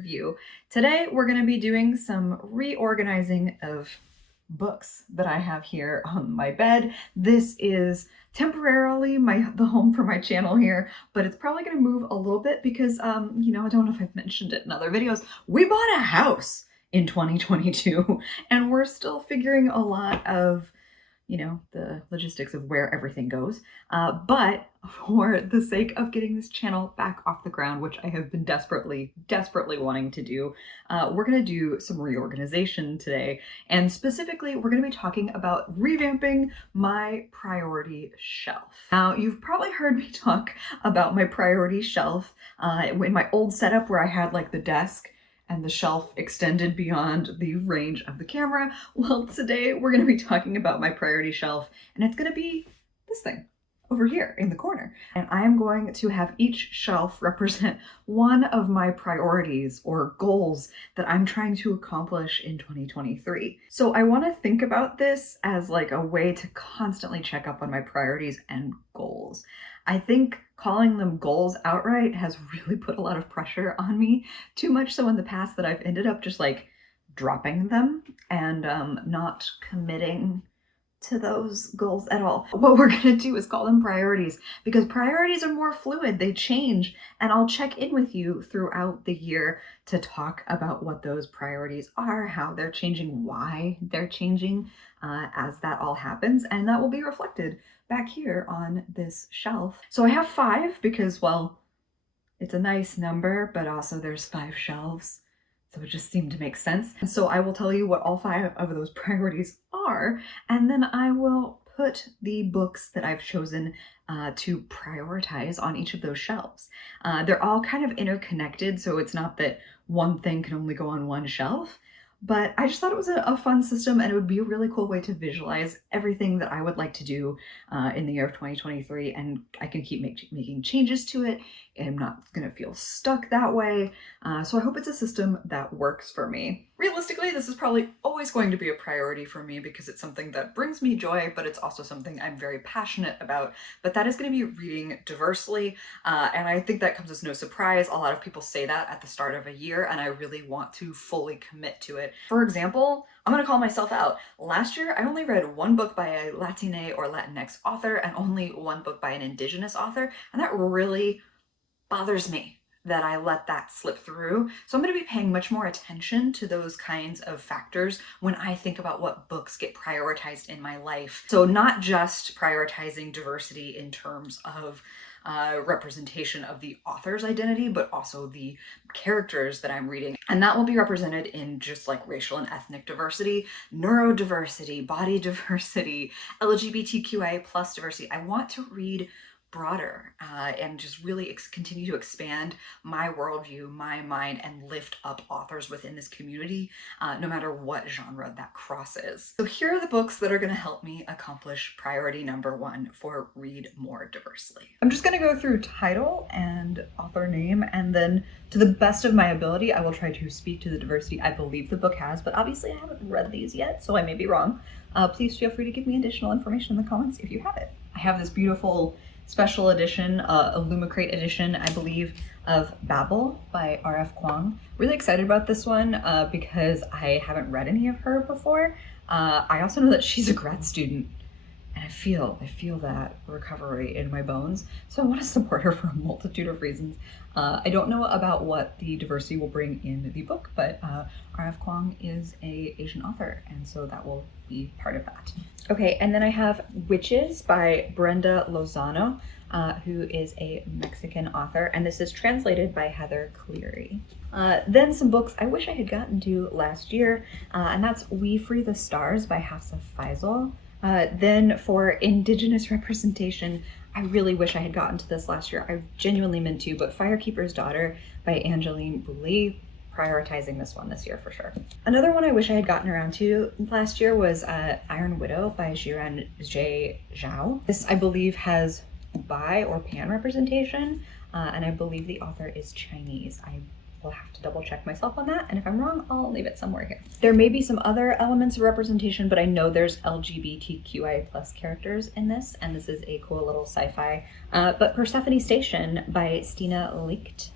review. Today we're going to be doing some reorganizing of books that I have here on my bed. This is temporarily the home for my channel here, but it's probably going to move a little bit because I don't know if I've mentioned it in other videos. We bought a house in 2022 and we're still figuring a lot of the logistics of where everything goes. But for the sake of getting this channel back off the ground, which I have been desperately wanting to do, we're going to do some reorganization today. And specifically, we're going to be talking about revamping my priority shelf. Now, you've probably heard me talk about my priority shelf in my old setup where I had like the desk and the shelf extended beyond the range of the camera. Well, today we're going to be talking about my priority shelf, and it's going to be this thing over here in the corner. And I am going to have each shelf represent one of my priorities or goals that I'm trying to accomplish in 2023. So I want to think about this as like a way to constantly check up on my priorities and goals. I think calling them goals outright has really put a lot of pressure on me, too much so in the past that I've ended up just like dropping them and not committing to those goals at all. What we're gonna do is call them priorities because priorities are more fluid, they change, and I'll check in with you throughout the year to talk about what those priorities are, how they're changing, why they're changing as that all happens, and that will be reflected back here on this shelf. So I have 5 because, well, it's a nice number, but also there's 5 shelves. So it just seemed to make sense. And so I will tell you what all 5 of those priorities are, and then I will put the books that I've chosen to prioritize on each of those shelves. They're all kind of interconnected, so it's not that one thing can only go on one shelf. But I just thought it was a fun system, and it would be a really cool way to visualize everything that I would like to do in the year of 2023, and I can keep making changes to it. I'm not going to feel stuck that way. So I hope it's a system that works for me. Realistically, this is probably always going to be a priority for me because it's something that brings me joy, but it's also something I'm very passionate about. But that is going to be reading diversely, and I think that comes as no surprise. A lot of people say that at the start of a year, and I really want to fully commit to it. For example, I'm going to call myself out. Last year, I only read 1 book by a Latine or Latinx author and only 1 book by an Indigenous author, and that really bothers me that I let that slip through. So I'm going to be paying much more attention to those kinds of factors when I think about what books get prioritized in my life. So not just prioritizing diversity in terms of representation of the author's identity, but also the characters that I'm reading. And that will be represented in just like racial and ethnic diversity, neurodiversity, body diversity, LGBTQIA+ diversity. I want to read broader and just really continue to expand my worldview, my mind, and lift up authors within this community, no matter what genre that crosses. So here are the books that are going to help me accomplish priority number 1 for read more diversely. I'm just going to go through title and author name, and then to the best of my ability, I will try to speak to the diversity I believe the book has, but obviously I haven't read these yet, so I may be wrong. Please feel free to give me additional information in the comments if you have it. I have this beautiful special edition, Illumicrate edition, I believe, of Babel by R.F. Kuang. Really excited about this one because I haven't read any of her before. I also know that she's a grad student, and I feel that recovery in my bones. So I want to support her for a multitude of reasons. I don't know about what the diversity will bring in the book, but R.F. Kuang is an Asian author, and so that will be part of that. Okay, and then I have Witches by Brenda Lozano, who is a Mexican author, and this is translated by Heather Cleary. Then some books I wish I had gotten to last year, and that's We Free the Stars by Hafsa Faisal. Then for Indigenous representation, I really wish I had gotten to this last year. I genuinely meant to, but Firekeeper's Daughter by Angeline Boulay. Prioritizing this one this year for sure. Another one I wish I had gotten around to last year was Iron Widow by Jiran J. Zhao. This, I believe, has bi or pan representation, and I believe the author is Chinese. I will have to double check myself on that, and if I'm wrong, I'll leave it somewhere here. There may be some other elements of representation, but I know there's LGBTQIA+ characters in this, and this is a cool little sci-fi. But Persephone Station by Stina Licht?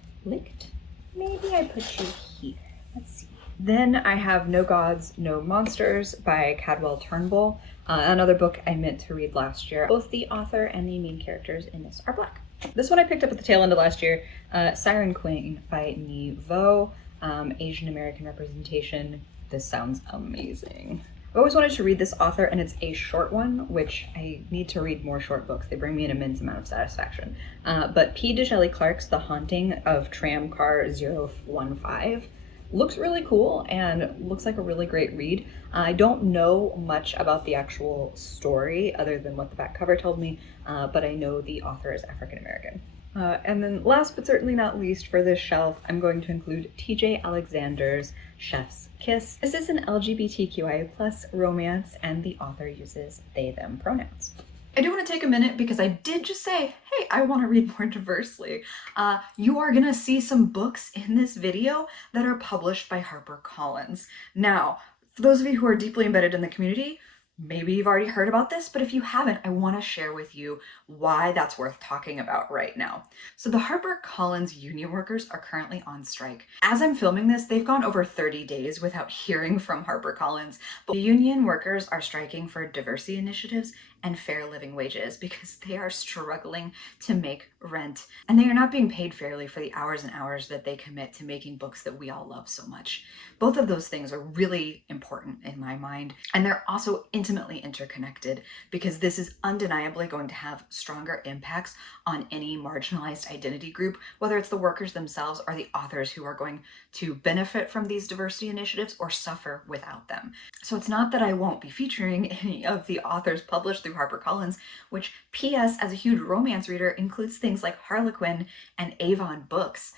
Maybe I put you Let's see. Then I have No Gods, No Monsters by Cadwell Turnbull, another book I meant to read last year. Both the author and the main characters in this are Black. This one I picked up at the tail end of last year, Siren Queen by Nhi Vo, Asian American representation. This sounds amazing. I always wanted to read this author, and it's a short one, which I need to read more short books. They bring me an immense amount of satisfaction. But P. Djeli Clark's The Haunting of Tramcar 015 looks really cool and looks like a really great read. I don't know much about the actual story other than what the back cover told me, but I know the author is African American. And then last but certainly not least for this shelf, I'm going to include TJ Alexander's Chef's Kiss. This is an LGBTQIA+ romance, and the author uses they, them pronouns. I do want to take a minute because I did just say, hey, I want to read more diversely. You are going to see some books in this video that are published by HarperCollins. Now, for those of you who are deeply embedded in the community, maybe you've already heard about this, but if you haven't, I want to share with you why that's worth talking about right now. So the HarperCollins union workers are currently on strike. As I'm filming this, they've gone over 30 days without hearing from HarperCollins, but the union workers are striking for diversity initiatives and fair living wages because they are struggling to make rent, and they are not being paid fairly for the hours and hours that they commit to making books that we all love so much. Both of those things are really important in my mind, and they're also intimately interconnected because this is undeniably going to have stronger impacts on any marginalized identity group, whether it's the workers themselves or the authors who are going to benefit from these diversity initiatives or suffer without them. So it's not that I won't be featuring any of the authors published through HarperCollins, which, P.S., as a huge romance reader, includes things like Harlequin and Avon books.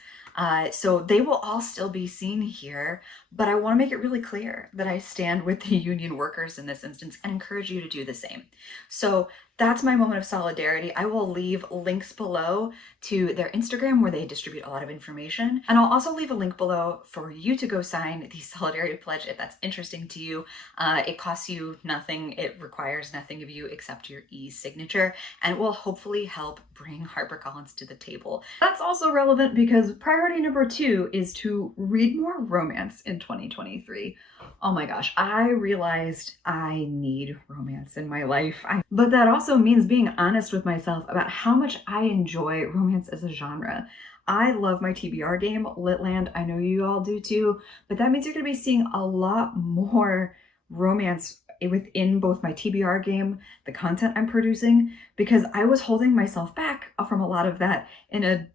So they will all still be seen here, but I want to make it really clear that I stand with the union workers in this instance and encourage you to do the same. So that's my moment of solidarity. I will leave links below to their Instagram where they distribute a lot of information. And I'll also leave a link below for you to go sign the Solidarity Pledge if that's interesting to you. It costs you nothing. It requires nothing of you except your e-signature, and it will hopefully help bring HarperCollins to the table. That's also relevant because priority number 2 is to read more romance in 2023. Oh my gosh, I realized I need romance in my life. But that also means being honest with myself about how much I enjoy romance as a genre. I love my TBR game, Litland. I know you all do too, but that means you're going to be seeing a lot more romance within both my TBR game, the content I'm producing, because I was holding myself back from a lot of that in a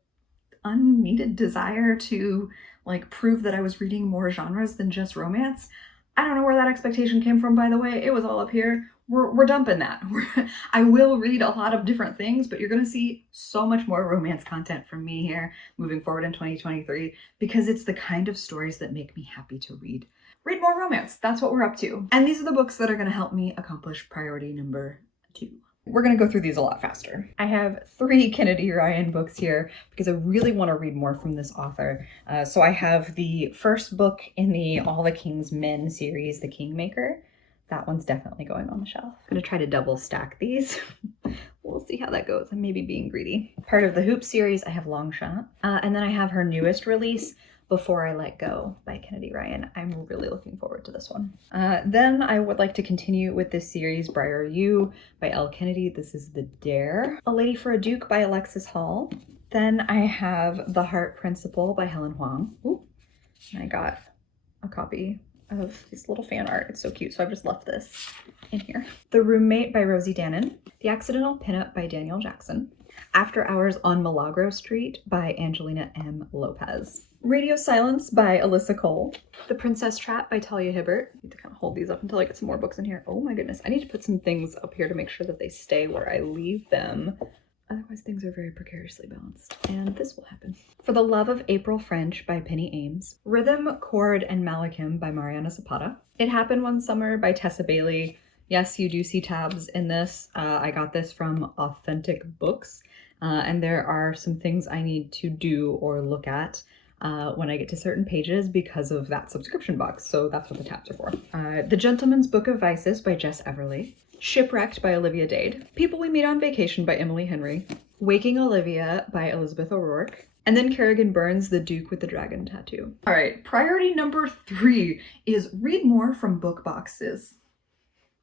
unneeded desire to prove that I was reading more genres than just romance. I don't know where that expectation came from, by the way. It was all up here. We're dumping that. I will read a lot of different things, but you're going to see so much more romance content from me here moving forward in 2023 because it's the kind of stories that make me happy to read. Read more romance. That's what we're up to. And these are the books that are going to help me accomplish priority number 2. We're going to go through these a lot faster. I have 3 Kennedy Ryan books here because I really want to read more from this author. So I have the first book in the All the King's Men series, The Kingmaker. That one's definitely going on the shelf. I'm going to try to double stack these. We'll see how that goes. I may be being greedy. Part of the Hoop series, I have Long Shot. And then I have her newest release, Before I Let Go by Kennedy Ryan. I'm really looking forward to this one. Then I would like to continue with this series, Briar U by Elle Kennedy. This is The Dare. A Lady for a Duke by Alexis Hall. Then I have The Heart Principle by Helen Huang. Ooh, I got a copy of this little fan art. It's so cute, so I've just left this in here. The Roommate by Rosie Danon. The Accidental Pinup by Danielle Jackson. After Hours on Milagro Street by Angelina M. Lopez. Radio Silence by Alyssa Cole. The Princess Trap by Talia Hibbert. I need to kind of hold these up until I get some more books in here. Oh my goodness, I need to put some things up here to make sure that they stay where I leave them. Otherwise things are very precariously balanced, and this will happen. For the Love of April French by Penny Ames. Rhythm, Chord, and Malachim by Mariana Zapata. It Happened One Summer by Tessa Bailey. Yes, you do see tabs in this. I got this from Authentic Books, and there are some things I need to do or look at when I get to certain pages because of that subscription box, so that's what the tabs are for. The Gentleman's Book of Vices by Jess Everly. Shipwrecked by Olivia Dade. People We Meet on Vacation by Emily Henry. Waking Olivia by Elizabeth O'Rourke. And then Kerrigan Burns, The Duke with the Dragon Tattoo. All right, priority number 3 is read more from book boxes.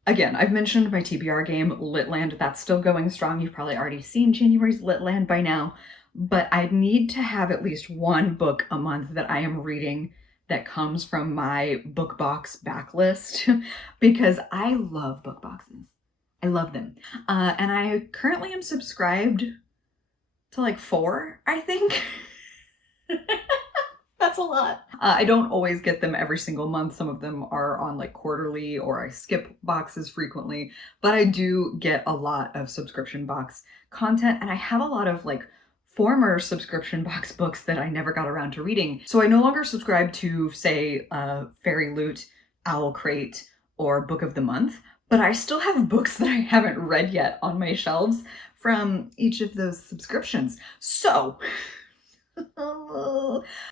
Again, I've mentioned my TBR game, Litland. That's still going strong. You've probably already seen January's Litland by now. But I need to have at least one book a month that I am reading that comes from my book box backlist because I love book boxes. I love them. And I currently am subscribed to like 4, I think. That's a lot. I don't always get them every single month. Some of them are on like quarterly, or I skip boxes frequently, but I do get a lot of subscription box content, and I have a lot of like former subscription box books that I never got around to reading. So I no longer subscribe to, say, Fairy Loot, Owl Crate, or Book of the Month, but I still have books that I haven't read yet on my shelves from each of those subscriptions. So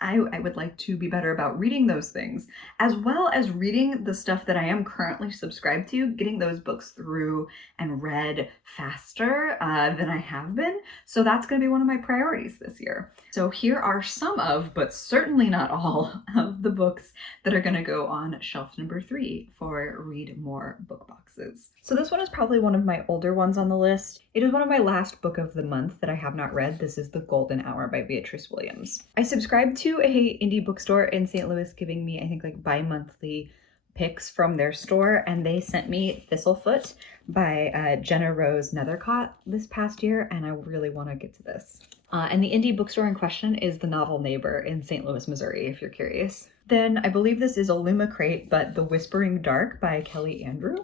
I would like to be better about reading those things, as well as reading the stuff that I am currently subscribed to, getting those books through and read faster than I have been. So that's going to be one of my priorities this year. So here are some of, but certainly not all, of the books that are going to go on shelf number 3 for Read More book boxes. So this one is probably one of my older ones on the list. It is one of my last book of the month that I have not read. This is The Golden Hour by Beatrice Williams. I subscribed to a indie bookstore in St. Louis giving me, I think, like bi-monthly picks from their store, and they sent me Thistlefoot by Jenna Rose Nethercott this past year, and I really want to get to this. And the indie bookstore in question is The Novel Neighbor in St. Louis, Missouri, if you're curious. Then I believe this is a Luma crate, but The Whispering Dark by Kelly Andrew.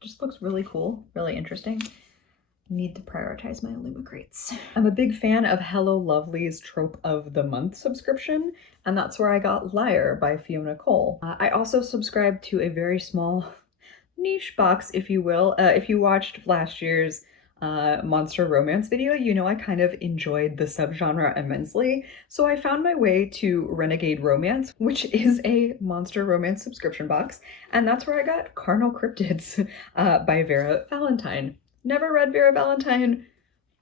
Just looks really cool, really interesting. Need to prioritize my Luma crates. I'm a big fan of Hello Lovely's Trope of the Month subscription, and that's where I got Liar by Fiona Cole. I also subscribe to a very small niche box, if you will. If you watched last year's monster romance video, you know I kind of enjoyed the subgenre immensely, so I found my way to Renegade Romance, which is a monster romance subscription box, and that's where I got Carnal Cryptids by Vera Valentine. Never read Vera Valentine,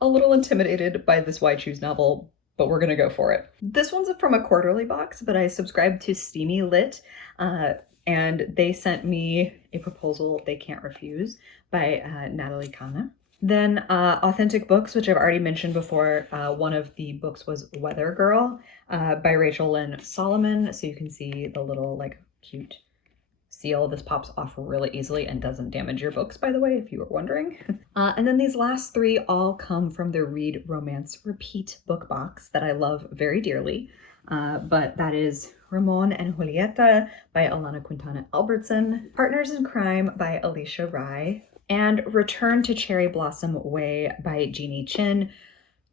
a little intimidated by this Why Choose novel, but we're gonna go for it. This one's from a quarterly box, but I subscribed to Steamy Lit, and they sent me A Proposal They Can't Refuse by Natalie Kana. Then Authentic Books, which I've already mentioned before. One of the books was Weather Girl by Rachel Lynn Solomon. So you can see the little like cute seal. This pops off really easily and doesn't damage your books, by the way, if you were wondering. And then these last 3 all come from the Read Romance Repeat book box that I love very dearly. But that is Ramon and Julieta by Alana Quintana Albertson, Partners in Crime by Alicia Rai, and Return to Cherry Blossom Way by Jeannie Chin.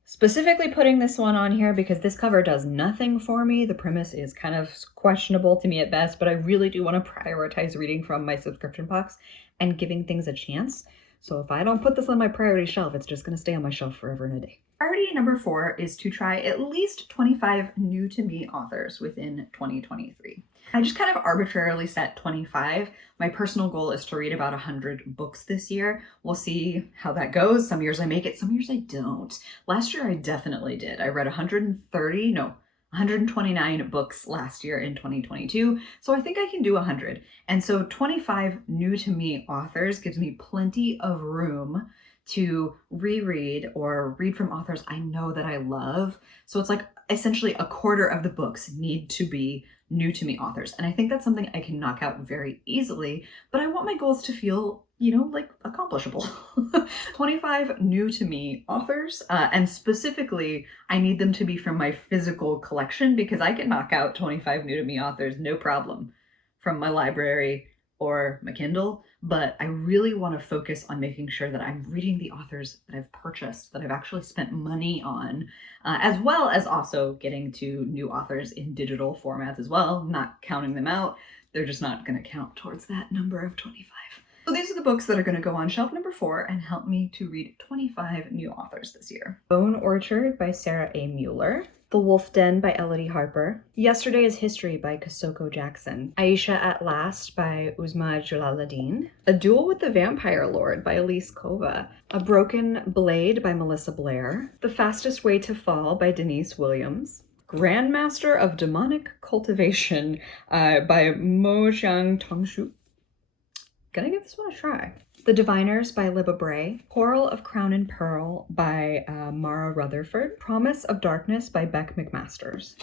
Specifically putting this one on here because this cover does nothing for me. The premise is kind of questionable to me at best, but I really do want to prioritize reading from my subscription box and giving things a chance. So if I don't put this on my priority shelf, it's just going to stay on my shelf forever and a day. Priority number 4 is to try at least 25 new to me authors within 2023. I just kind of arbitrarily set 25. My personal goal is to read about 100 books this year. We'll see how that goes. Some years I make it, some years I don't. Last year I definitely did. I read 129 books last year in 2022. So I think I can do 100. And so 25 new to me authors gives me plenty of room to reread or read from authors I know that I love. So it's like essentially a quarter of the books need to be new to me authors. And I think that's something I can knock out very easily, but I want my goals to feel, you know, like accomplishable. 25 new to me authors, and specifically, I need them to be from my physical collection because I can knock out 25 new to me authors, no problem, from my library or my Kindle, but I really want to focus on making sure that I'm reading the authors that I've purchased, that I've actually spent money on, as well as also getting to new authors in digital formats as well, not counting them out. They're just not going to count towards that number of 25. So these are the books that are going to go on shelf number 4 and help me to read 25 new authors this year. Bone Orchard by Sarah A. Mueller. The Wolf Den by Elodie Harper. Yesterday is History by Kosoko Jackson. Aisha at Last by Uzma Jalaluddin. A Duel with the Vampire Lord by Elise Kova. A Broken Blade by Melissa Blair. The Fastest Way to Fall by Denise Williams. Grandmaster of Demonic Cultivation by Mojang Tongshu. Gonna give this one a try. The Diviners by Libba Bray. Quarrel of Crown and Pearl by Mara Rutherford. Promise of Darkness by Beck McMasters.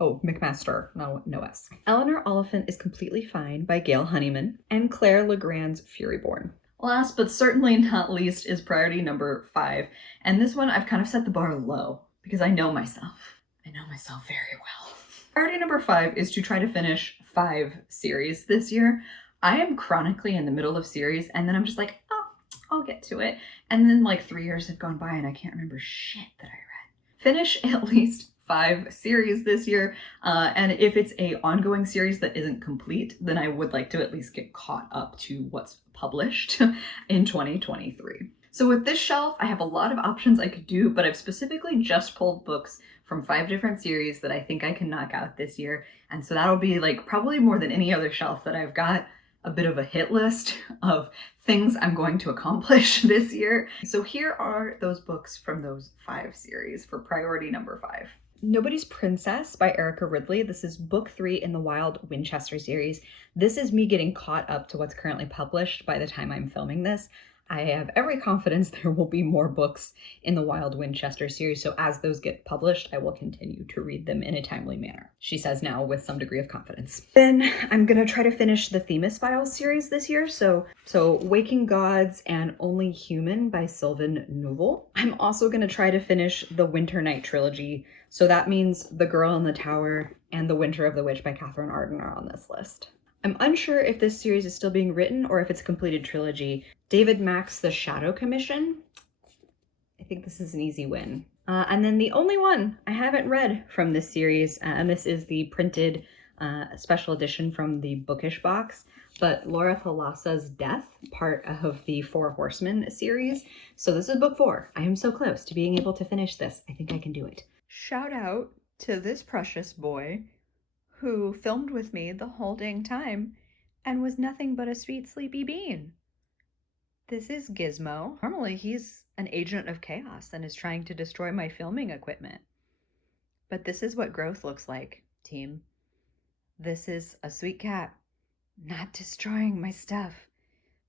Oh, McMaster, no S. Eleanor Oliphant is Completely Fine by Gail Honeyman. And Claire Legrand's Furyborn. Last but certainly not least is priority number 5. And this one I've kind of set the bar low because I know myself. I know myself very well. Priority number 5 is to try to finish 5 series this year. I am chronically in the middle of series and then I'm just like, oh, I'll get to it. And then like 3 years have gone by and I can't remember shit that I read. Finish at least 5 series this year. And if it's a ongoing series that isn't complete, then I would like to at least get caught up to what's published in 2023. So with this shelf, I have a lot of options I could do, but I've specifically just pulled books from 5 different series that I think I can knock out this year. And so that'll be like probably more than any other shelf that I've got a bit of a hit list of things I'm going to accomplish this year. So here are those books from those 5 series for priority number 5. Nobody's Princess by Erica Ridley. This is book 3 in the Wild Winchester series. This is me getting caught up to what's currently published by the time I'm filming this. I have every confidence there will be more books in the Wild Winchester series, so as those get published, I will continue to read them in a timely manner. She says now with some degree of confidence. Then I'm gonna try to finish the Themis Files series this year, so Waking Gods and Only Human by Sylvan Nouvel. I'm also gonna try to finish the Winter Night trilogy, so that means The Girl in the Tower and The Winter of the Witch by Catherine Arden are on this list. I'm unsure if this series is still being written or if it's a completed trilogy. David Mack's The Shadow Commission. I think this is an easy win. And then the only one I haven't read from this series, and this is the printed special edition from the Bookish box, but Laura Thalassa's Death, part of the Four Horsemen series. So this is book 4. I am so close to being able to finish this. I think I can do it. Shout out to this precious boy who filmed with me the whole dang time and was nothing but a sweet sleepy bean. This is Gizmo. Normally he's an agent of chaos and is trying to destroy my filming equipment. But this is what growth looks like, team. This is a sweet cat, not destroying my stuff,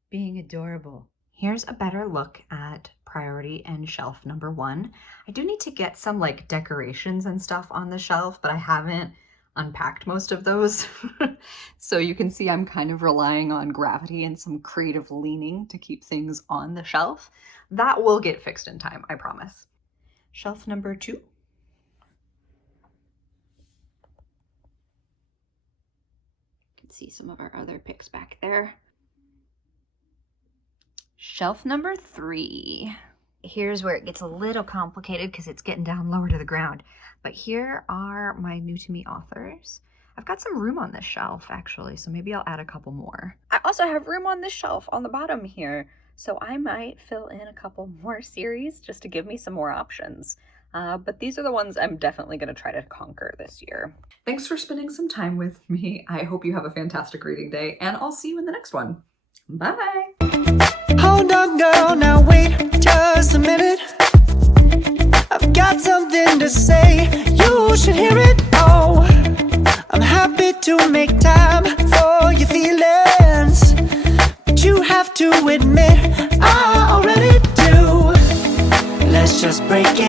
being adorable. Here's a better look at priority and shelf number 1. I do need to get some like decorations and stuff on the shelf, but I haven't unpacked most of those. So you can see I'm kind of relying on gravity and some creative leaning to keep things on the shelf. That will get fixed in time, I promise. Shelf number 2. You can see some of our other picks back there. Shelf number 3. Here's where it gets a little complicated because it's getting down lower to the ground. But here are my new to me authors. I've got some room on this shelf actually, so maybe I'll add a couple more. I also have room on this shelf on the bottom here, so I might fill in a couple more series just to give me some more options. But these are the ones I'm definitely going to try to conquer this year. Thanks for spending some time with me. I hope you have a fantastic reading day, and I'll see you in the next one. Bye! Hold on, girl, now wait just a minute. I've got something to say, you should hear it. Oh, I'm happy to make time for your feelings, but you have to admit